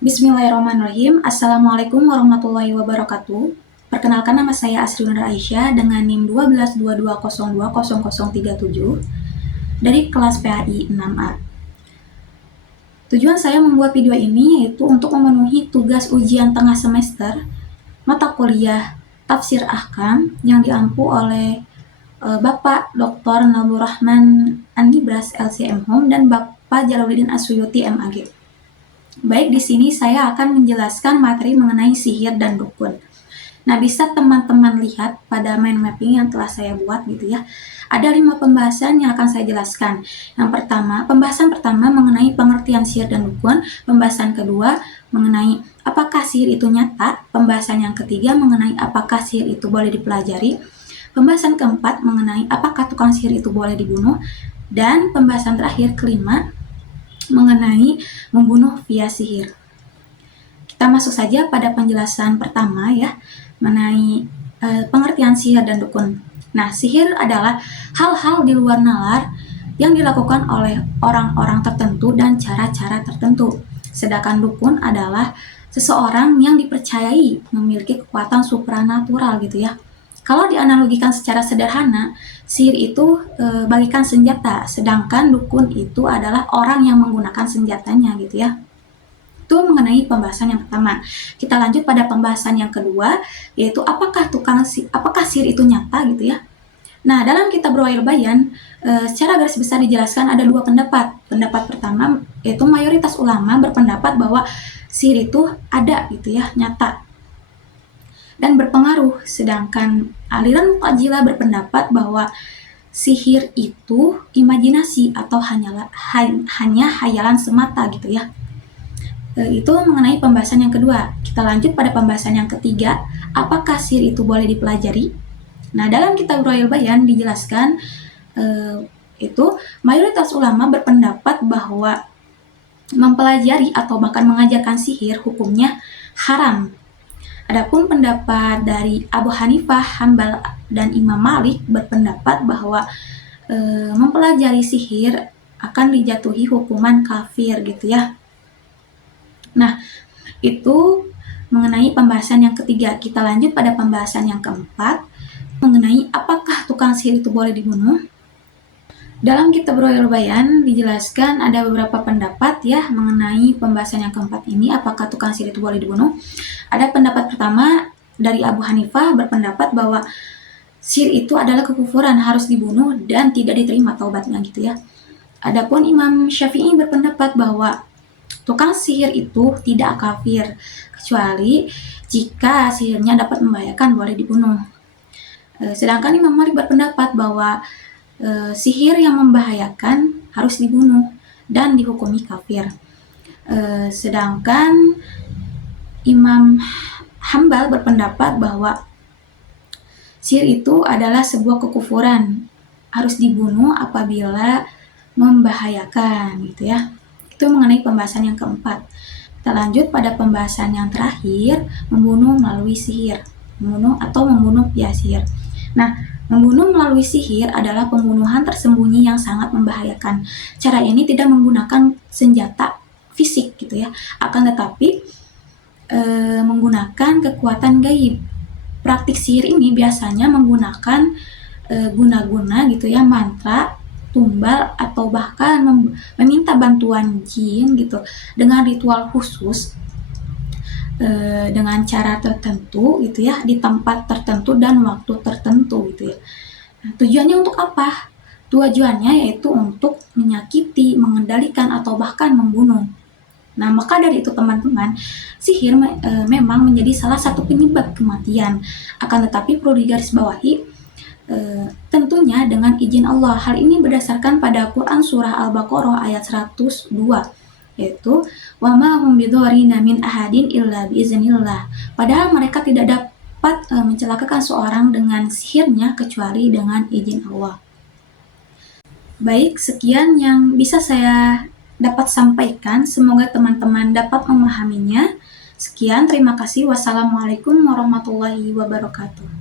Bismillahirrahmanirrahim. Assalamualaikum warahmatullahi wabarakatuh. Perkenalkan, nama saya Asri Nur Aisyah dengan NIM 1222020037 dari kelas PAI 6A. Tujuan saya membuat video ini yaitu untuk memenuhi tugas ujian tengah semester mata kuliah Tafsir Ahkam yang diampu oleh Bapak Dr. Nabur Rahman Anibras LCM Home dan Bapak Jalaluddin Asuyuti MAG. Baik, di sini saya akan menjelaskan materi mengenai sihir dan dukun. Nah, bisa teman-teman lihat pada mind mapping yang telah saya buat gitu ya. Ada 5 pembahasan yang akan saya jelaskan. Pembahasan pertama mengenai pengertian sihir dan dukun. Pembahasan kedua mengenai apakah sihir itu nyata. Pembahasan yang ketiga mengenai apakah sihir itu boleh dipelajari. Pembahasan keempat mengenai apakah tukang sihir itu boleh dibunuh. Dan pembahasan terakhir kelima mengenai membunuh via sihir. Kita masuk saja pada penjelasan pertama ya, mengenai pengertian sihir dan dukun. Nah, sihir adalah hal-hal di luar nalar yang dilakukan oleh orang-orang tertentu dan cara-cara tertentu. Sedangkan dukun adalah seseorang yang dipercayai memiliki kekuatan supranatural gitu ya. Kalau dianalogikan secara sederhana, sihir itu bagikan senjata, sedangkan dukun itu adalah orang yang menggunakan senjatanya gitu ya. Itu mengenai pembahasan yang pertama. Kita lanjut pada pembahasan yang kedua, yaitu apakah sihir itu nyata gitu ya. Nah, dalam kitab Ruwaiyul Bayan, secara garis besar dijelaskan ada 2 pendapat. Pendapat pertama yaitu mayoritas ulama berpendapat bahwa sihir itu ada gitu ya, nyata dan berpengaruh. Sedangkan aliran Mu'tazilah berpendapat bahwa sihir itu imajinasi atau hanya hayalan semata gitu ya. Itu mengenai pembahasan yang kedua. Kita lanjut pada pembahasan yang ketiga, apakah sihir itu boleh dipelajari? Nah, dalam kitab Ruwaiyul Bayan dijelaskan itu mayoritas ulama berpendapat bahwa mempelajari atau bahkan mengajarkan sihir hukumnya haram. Adapun pendapat dari Abu Hanifah, Hambal, dan Imam Malik berpendapat bahwa mempelajari sihir akan dijatuhi hukuman kafir gitu ya. Nah, itu mengenai pembahasan yang ketiga. Kita lanjut pada pembahasan yang keempat, mengenai apakah tukang sihir itu boleh dibunuh. Dalam kitab Ruwaiyul Bayan dijelaskan ada beberapa pendapat ya mengenai pembahasan yang keempat ini, apakah tukang sihir itu boleh dibunuh. Ada pendapat pertama dari Abu Hanifah berpendapat bahwa sihir itu adalah kekufuran, harus dibunuh dan tidak diterima taubatnya gitu ya. Adapun Imam Syafi'i berpendapat bahwa tukang sihir itu tidak kafir kecuali jika sihirnya dapat membahayakan, boleh dibunuh. Sedangkan Imam Malik berpendapat bahwa sihir yang membahayakan harus dibunuh dan dihukumi kafir. Sedangkan Imam Hambal berpendapat bahwa sihir itu adalah sebuah kekufuran, harus dibunuh apabila membahayakan gitu ya. Itu mengenai pembahasan yang keempat. Kita lanjut pada pembahasan yang terakhir, membunuh melalui sihir, membunuh via sihir. Nah, membunuh melalui sihir adalah pembunuhan tersembunyi yang sangat membahayakan. Cara ini tidak menggunakan senjata fisik gitu ya, akan tetapi menggunakan kekuatan gaib. Praktik sihir ini biasanya menggunakan guna-guna gitu ya, mantra, tumbal, atau bahkan meminta bantuan jin gitu dengan ritual khusus, dengan cara tertentu gitu ya, di tempat tertentu dan waktu tertentu gitu ya. Nah, tujuannya untuk apa? Tujuannya yaitu untuk menyakiti, mengendalikan, atau bahkan membunuh. Nah, maka dari itu teman-teman, sihir memang menjadi salah satu penyebab kematian. Akan tetapi perlu digarisbawahi, tentunya dengan izin Allah. Hal ini berdasarkan pada Quran surah Al-Baqarah ayat 102, yaitu wa ma hum bidzarrina min ahadin illa biiznillah. Padahal mereka tidak dapat mencelakakan seorang dengan sihirnya kecuali dengan izin Allah. Baik, sekian yang bisa saya dapat sampaikan. Semoga teman-teman dapat memahaminya. Sekian, terima kasih. Wassalamualaikum warahmatullahi wabarakatuh.